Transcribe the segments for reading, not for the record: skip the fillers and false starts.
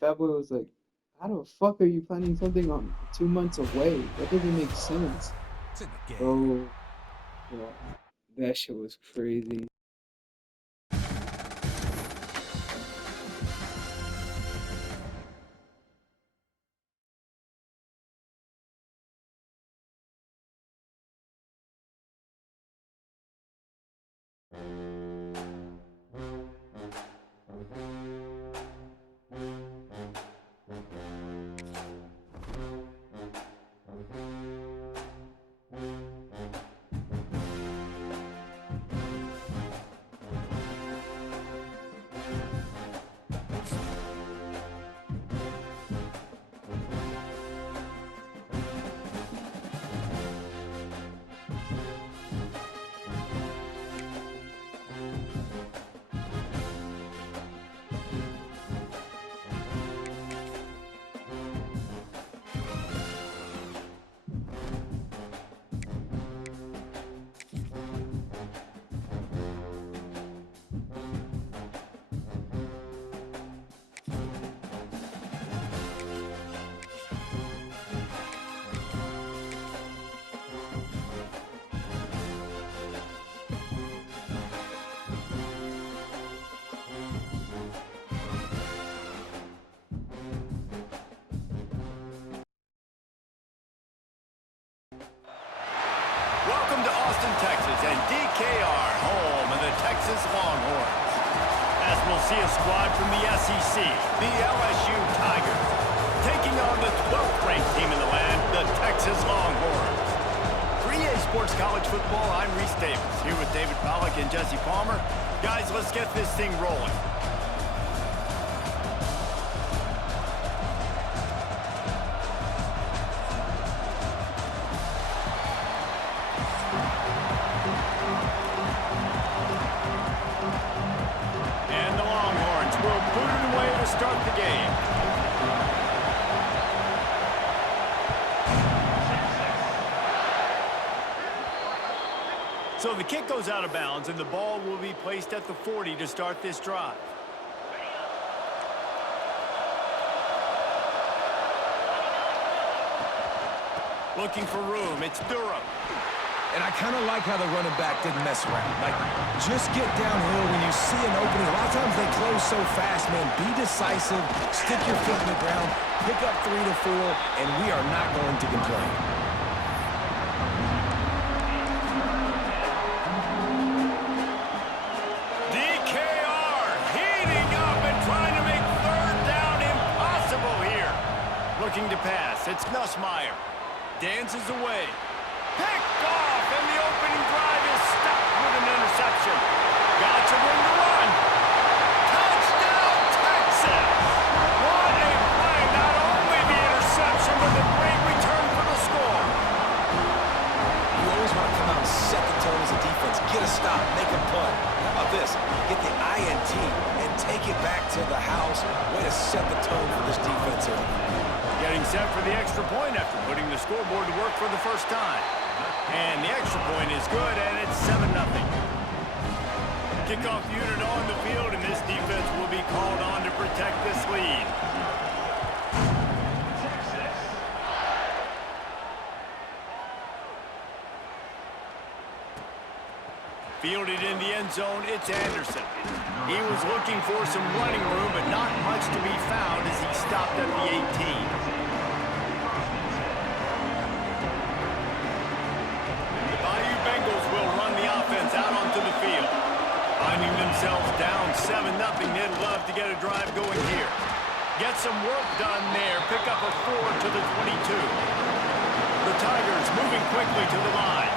Fat Boy was like, "How the fuck are you planning something on 2 months away? That doesn't make sense, It's in the game. bro." Yeah, that shit was crazy. Welcome to Austin, Texas, and DKR, home of the Texas Longhorns. As we'll see a squad from the SEC, the LSU Tigers, taking on the 12th ranked team in the land, the Texas Longhorns. For EA Sports College Football, I'm Reese Davis, here with David Pollack and Jesse Palmer. Guys, let's get this thing rolling. And the Longhorns will boot it away to start the game. So the kick goes out of bounds, and the ball will be placed at the 40 to start this drive. Looking for room, it's Durham. And I kind of like how the running back didn't mess around. Like, just get downhill when you see an opening. A lot of times they close so fast, man. Be decisive, stick your foot in the ground, pick up 3 to 4, and we are not going to complain. DKR heating up and trying to make third down impossible here. Looking to pass, it's Nussmeier. Dances away. Picked off, and the opening drive is stopped with an interception. Got some room to run. Touchdown, Texas! What a play. Not only the interception, but the great return for the score. You always want to come out and set the tone as a defense. Get a stop, make a punt. How about this? Get the INT and take it back to the house. Way to set the tone for this defense here. Getting set for the extra point after putting the scoreboard to work for the first time. And the extra point is good, and it's 7-0. Kickoff unit on the field, and this defense will be called on to protect this lead. Fielded in the end zone, it's Anderson. He was looking for some running room, but not much to be found as he stopped at the 18. Bengals will run the offense out onto the field. Finding themselves down 7-0, they'd love to get a drive going here. Get some work done there. Pick up a 4 to the 22. The Tigers moving quickly to the line.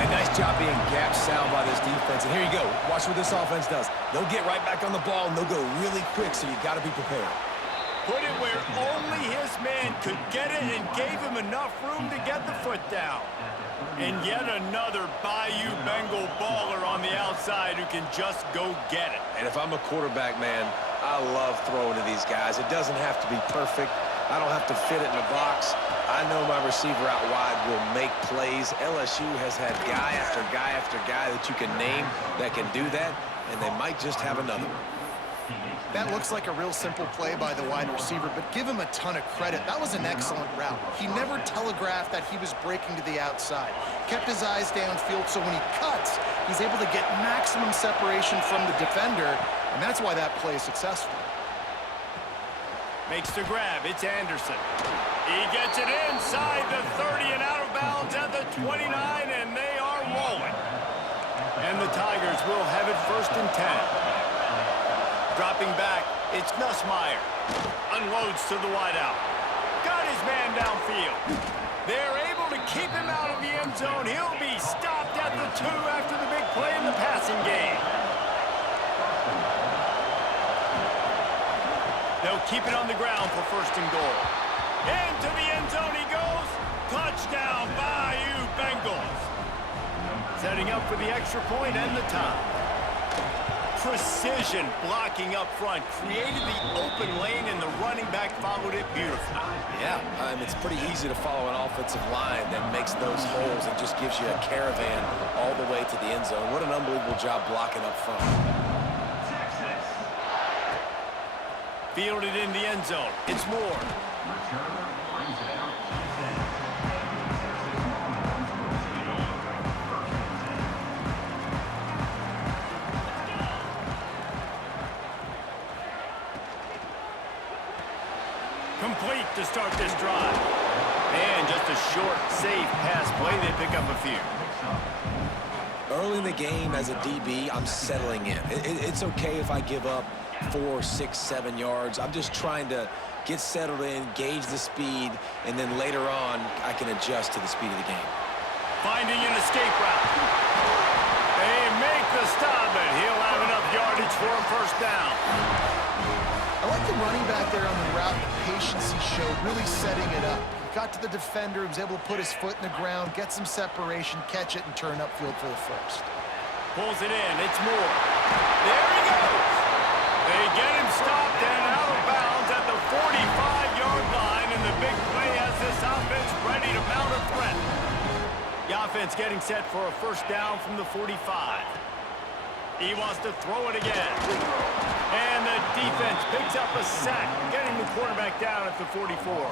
A nice job being gap sound by this defense. And here you go. Watch what this offense does. They'll get right back on the ball, and they'll go really quick, so you got to be prepared. Put it where only his man could get it and gave him enough room to get the foot down. And yet another Bayou Bengal baller on the outside who can just go get it. And if I'm a quarterback, man, I love throwing to these guys. It doesn't have to be perfect. I don't have to fit it in a box. I know my receiver out wide will make plays. LSU has had guy after guy after guy that you can name that can do that, and they might just have another one. That looks like a real simple play by the wide receiver, but give him a ton of credit. That was an excellent route. He never telegraphed that he was breaking to the outside. Kept his eyes downfield, so when he cuts, he's able to get maximum separation from the defender, and that's why that play is successful. Makes the grab. It's Anderson. He gets it inside the 30 and out of bounds at the 29, and they are rolling. And the Tigers will have it 1st and 10. Dropping back, it's Nussmeier. Unloads to the wideout. Got his man downfield. They're able to keep him out of the end zone. He'll be stopped at the 2 after the big play in the passing game. They'll keep it on the ground for 1st and goal. Into the end zone he goes. Touchdown, Bayou Bengals. Setting up for the extra point and the tie. Precision blocking up front, created the open lane, and the running back followed it beautifully. Yeah, it's pretty easy to follow an offensive line that makes those holes and just gives you a caravan all the way to the end zone. What an unbelievable job blocking up front. Fielded in the end zone. It's Moore. Complete to start this drive. And just a short, safe pass play. They pick up a few. Early in the game as a DB, I'm settling in. It's okay if I give up 4, 6, 7 yards. I'm just trying to get settled in, gauge the speed, and then later on, I can adjust to the speed of the game. Finding an escape route. They make the stop, and he'll have enough yardage for a 1st down. I like the running back there on the route, the patience he showed, really setting it up. He got to the defender, he was able to put his foot in the ground, get some separation, catch it, and turn upfield for the 1st. Pulls it in. It's Moore. There he goes. They get him stopped and out of bounds at the 45-yard line, and the big play has this offense ready to mount a threat. The offense getting set for a 1st down from the 45. He wants to throw it again. And the defense picks up a sack, getting the quarterback down at the 44.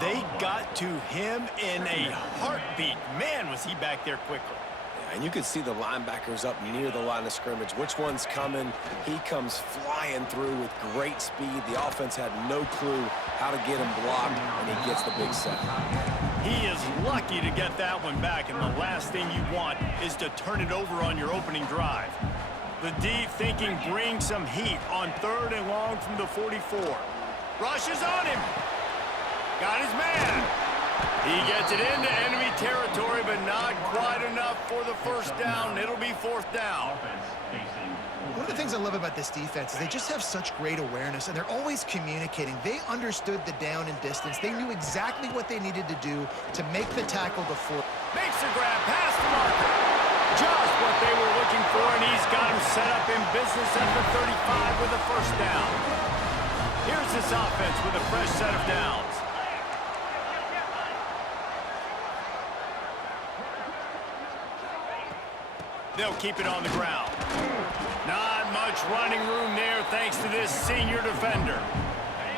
They got to him in a heartbeat. Man, was he back there quickly. And you can see the linebackers up near the line of scrimmage. Which one's coming? He comes flying through with great speed. The offense had no clue how to get him blocked, and he gets the big sack. He is lucky to get that one back, and the last thing you want is to turn it over on your opening drive. The D thinking bring some heat on 3rd and long from the 44. Rushes on him. Got his man. He gets it into enemy territory, but not quite enough for the 1st down. It'll be 4th down. One of the things I love about this defense is they just have such great awareness, and they're always communicating. They understood the down and distance. They knew exactly what they needed to do to make the tackle to 4. Makes the grab past the marker. Just what they were looking for, and he's got him set up in business at the 35 with a 1st down. Here's this offense with a fresh set of downs. They'll keep it on the ground. Not much running room there thanks to this senior defender.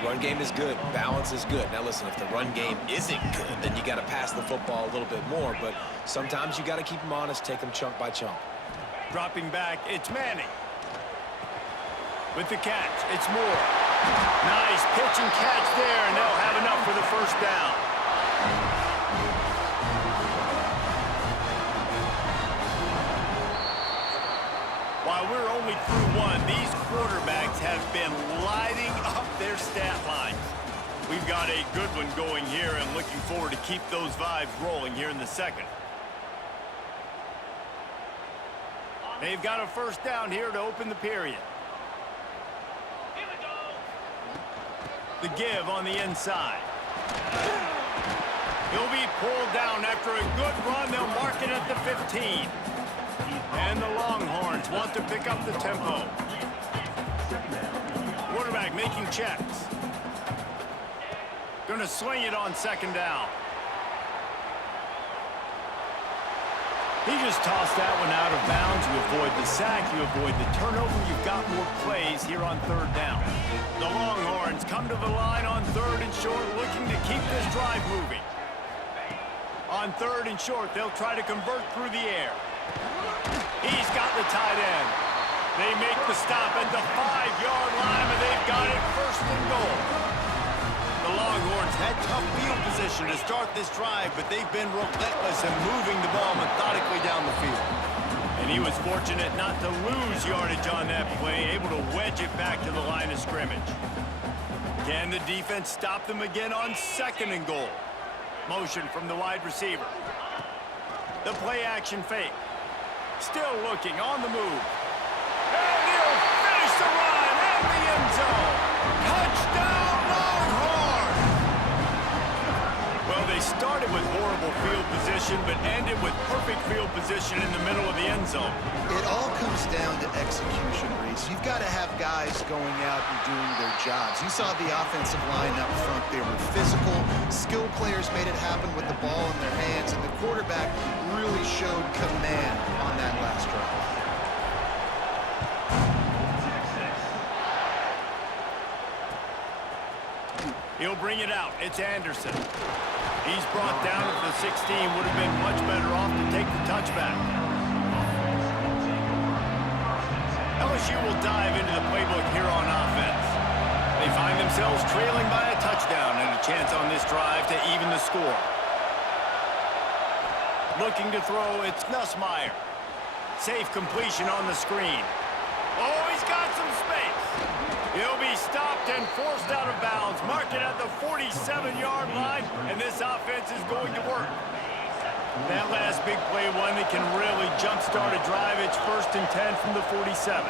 Run game is good. Balance is good. Now listen, if the run game isn't good, then you got to pass the football a little bit more. But sometimes you got to keep them honest, take them chunk by chunk. Dropping back, it's Manning. With the catch, it's Moore. Nice pitch and catch there, and they'll have enough for the 1st down. While we're only through one, these quarterbacks have been lighting up their stat lines. We've got a good one going here and looking forward to keep those vibes rolling here in the 2nd. They've got a 1st down here to open the period. The give on the inside. He'll be pulled down after a good run. They'll mark it at the 15. And the Longhorns want to pick up the tempo. Quarterback making checks. Going to swing it on 2nd down. He just tossed that one out of bounds. You avoid the sack, you avoid the turnover. You've got more plays here on third down. The Longhorns come to the line on third and short, looking to keep this drive moving. On third and short, they'll try to convert through the air. He's got the tight end. They make the stop at the 5-yard line, and they've got it first and goal. The Longhorns had tough field position to start this drive, but they've been relentless in moving the ball methodically down the field. And he was fortunate not to lose yardage on that play, able to wedge it back to the line of scrimmage. Can the defense stop them again on second and goal? Motion from the wide receiver. The play action fake. Still looking on the move. And he'll finish the run in the end zone. Touchdown, Longhorns! Well, they started with horrible field position, but ended with perfect field position in the middle of the end zone. It all comes down to execution, Reese. You've got to have guys going out and doing their jobs. You saw the offensive line up front. They were physical. Skilled players made it happen with the ball in their hands, and the quarterback really showed command on that last drive. He'll bring it out. It's Anderson. He's brought down at the 16. Would have been much better off to take the touchback. LSU will dive into the playbook here on offense. They find themselves trailing by a touchdown and a chance on this drive to even the score. Looking to throw, it's Nussmeier. Safe completion on the screen. Oh, he's got some space. He'll be stopped and forced out of bounds. Mark it at the 47-yard line, and this offense is going to work. That last big play, one that can really jumpstart a drive. It's 1st and 10 from the 47.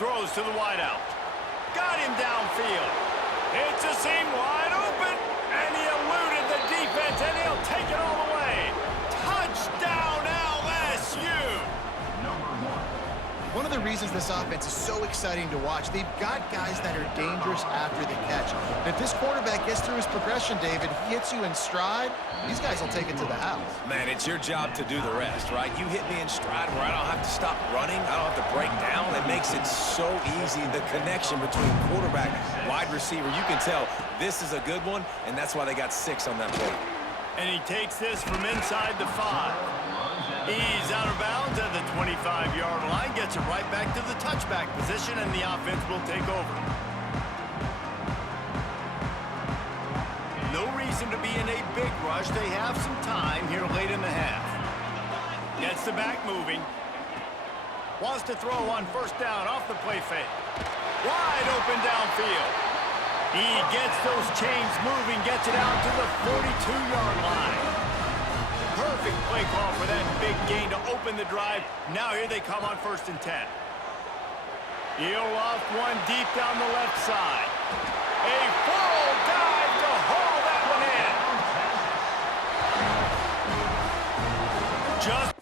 Throws to the wideout. Got him downfield. It's a seam wide open, and he eluded the defense, and he'll take it all the way. Touchdown, LSU! One of the reasons this offense is so exciting to watch, they've got guys that are dangerous after the catch. And if this quarterback gets through his progression, David, he hits you in stride, these guys will take it to the house. Man, it's your job to do the rest, right? You hit me in stride where I don't have to stop running. I don't have to break down. It makes it so easy. The connection between quarterback, wide receiver, you can tell this is a good one, and that's why they got 6 on that play. And he takes this from inside the 5. He's out of bounds at the 25-yard line, gets it right back to the touchback position, and the offense will take over. No reason to be in a big rush. They have some time here late in the half. Gets the back moving. Wants to throw on 1st down off the play fake. Wide open downfield. He gets those chains moving, gets it out to the 42-yard line. Perfect play call for that big gain to open the drive. Now here they come on 1st and 10. He'll loft one deep down the left side. A full dive to haul that one in. Just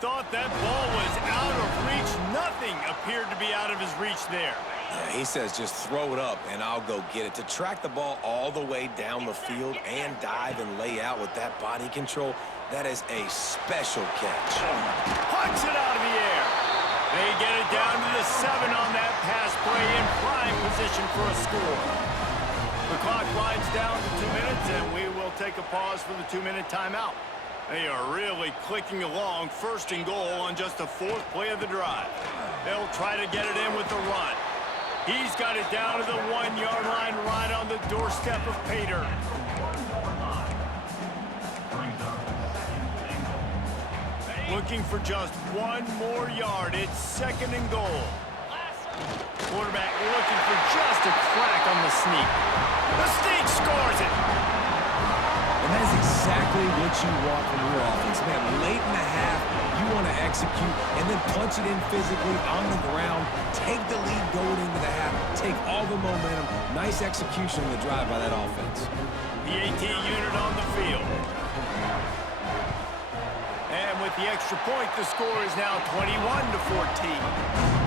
thought that ball was out of reach. Nothing appeared to be out of his reach there. He says just throw it up and I'll go get it. To track the ball all the way down the field and dive and lay out with that body control, that is a special catch. Punch it out of the air. They get it down to the 7 on that pass play in prime position for a score. The clock winds down to 2 minutes, and we will take a pause for the 2-minute timeout. They are really clicking along, 1st and goal on just the 4th play of the drive. They'll try to get it in with the run. He's got it down to the 1-yard line right on the doorstep of Pater. Looking for just 1 more yard. It's 2nd and goal. Quarterback looking for just a crack on the sneak. The Sneak scores it. And that's exactly what you want from your offense, man. Late in the half, you want to execute and then punch it in physically on the ground, take the lead going into the half, take all the momentum. Nice execution on the drive by that offense. The AT unit on the field. And with the extra point, the score is now 21-14.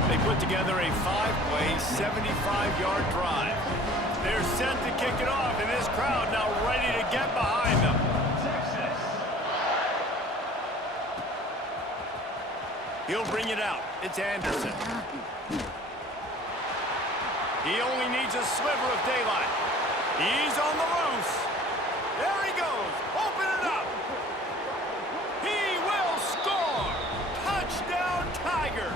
They put together a 5-play, 75-yard drive. They're set to kick it off, and this crowd now ready to get behind them. He'll bring it out. It's Anderson. He only needs a sliver of daylight. He's on the loose. There he goes. Open it up. He will score. Touchdown, Tigers.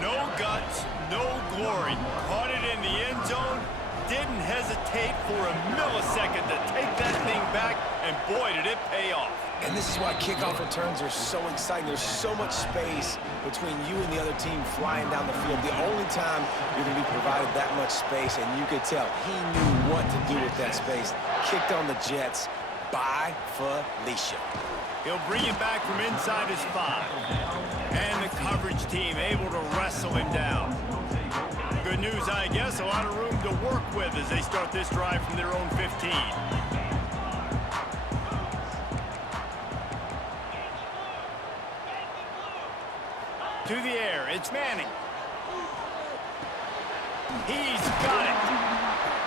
No guts, no glory. Caught it in the end zone. Didn't hesitate for a millisecond to take that thing back, and boy, did it pay off. And this is why kickoff returns are so exciting. There's so much space between you and the other team flying down the field. The only time you're going to be provided that much space, and you could tell he knew what to do with that space. Kicked on the Jets by Felicia. He'll bring it back from inside his 5. And the coverage team able to wrestle him down. Good news, I guess, a lot of room to work with as they start this drive from their own 15. To the air, it's Manning. He's got it.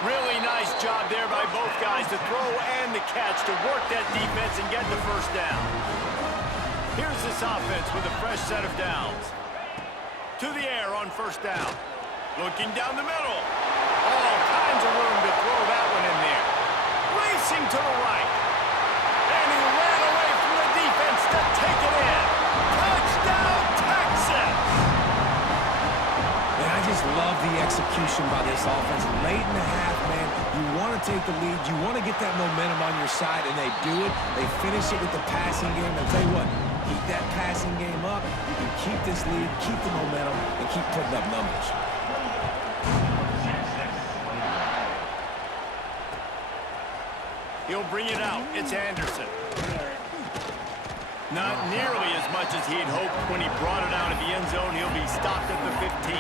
Really nice job there by both guys to throw and the catch to work that defense and get the first down. Here's this offense with a fresh set of downs. To the air on first down. Looking down the middle. All kinds of room to throw that one in there. Racing to the right. And he ran away from the defense to take it in. Touchdown, Texas! And I just love the execution by this offense. Late in the half, man, you want to take the lead. You want to get that momentum on your side, and they do it. They finish it with the passing game. I'll tell you what, keep that passing game up. You can keep this lead, keep the momentum, and keep putting up numbers. He'll bring it out. It's Anderson. Not nearly as much as he'd hoped when he brought it out of the end zone. He'll be stopped at the 15.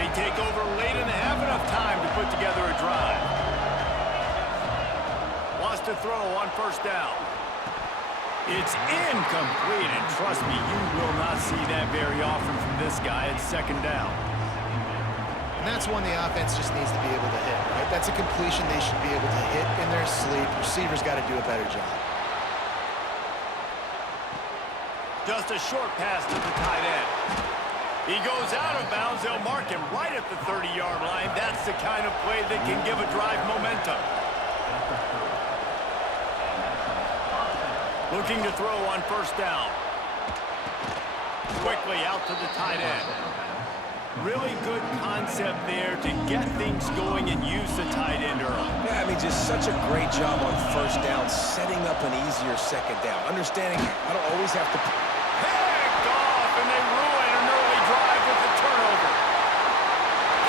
They take over late in the half, enough time to put together a drive. Wants to throw on first down. It's incomplete, and trust me, you will not see that very often from this guy. It's second down. And that's one the offense just needs to be able to hit, right? That's a completion they should be able to hit in their sleep. Receivers got to do a better job. Just a short pass to the tight end. He goes out of bounds. They'll mark him right at the 30-yard line. That's the kind of play that can give a drive momentum. Looking to throw on first down. Quickly out to the tight end. Really good concept there to get things going and use the tight end early. Yeah, I mean, just such a great job on first down, setting up an easier second down. Understanding I don't always have to... Picked off, and they ruin an early drive with the turnover.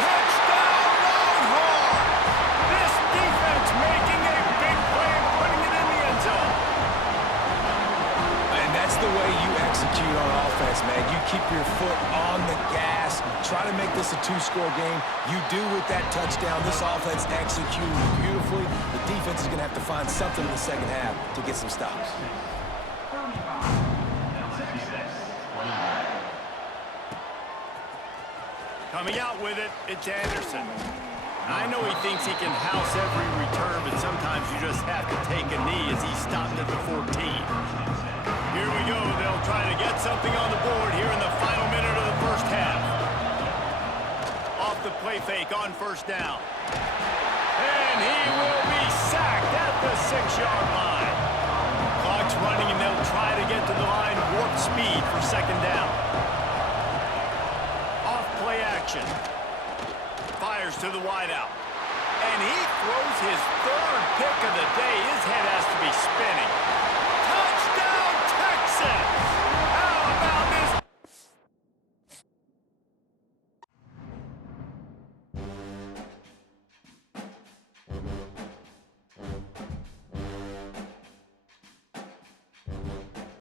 Touchdown, Longhorns! This defense making a big play and putting it in the end zone. And that's the way you execute on offense, man. You keep your foot on the gas, try to make this a two-score game. You do with that touchdown. This offense executed beautifully. The defense is going to have to find something in the second half to get some stops. Coming out with it, it's Anderson. I know he thinks he can house every return, but sometimes you just have to take a knee as he stopped at the 14. Here we go. They'll try to get something on the board here in the final minute of the first half. Off the play fake on first down. And he will be sacked at the 6-yard line. Clock's running, and they'll try to get to the line warp speed for second down. Off play action. Fires to the wideout. And he throws his third pick of the day. His head has to be spinning.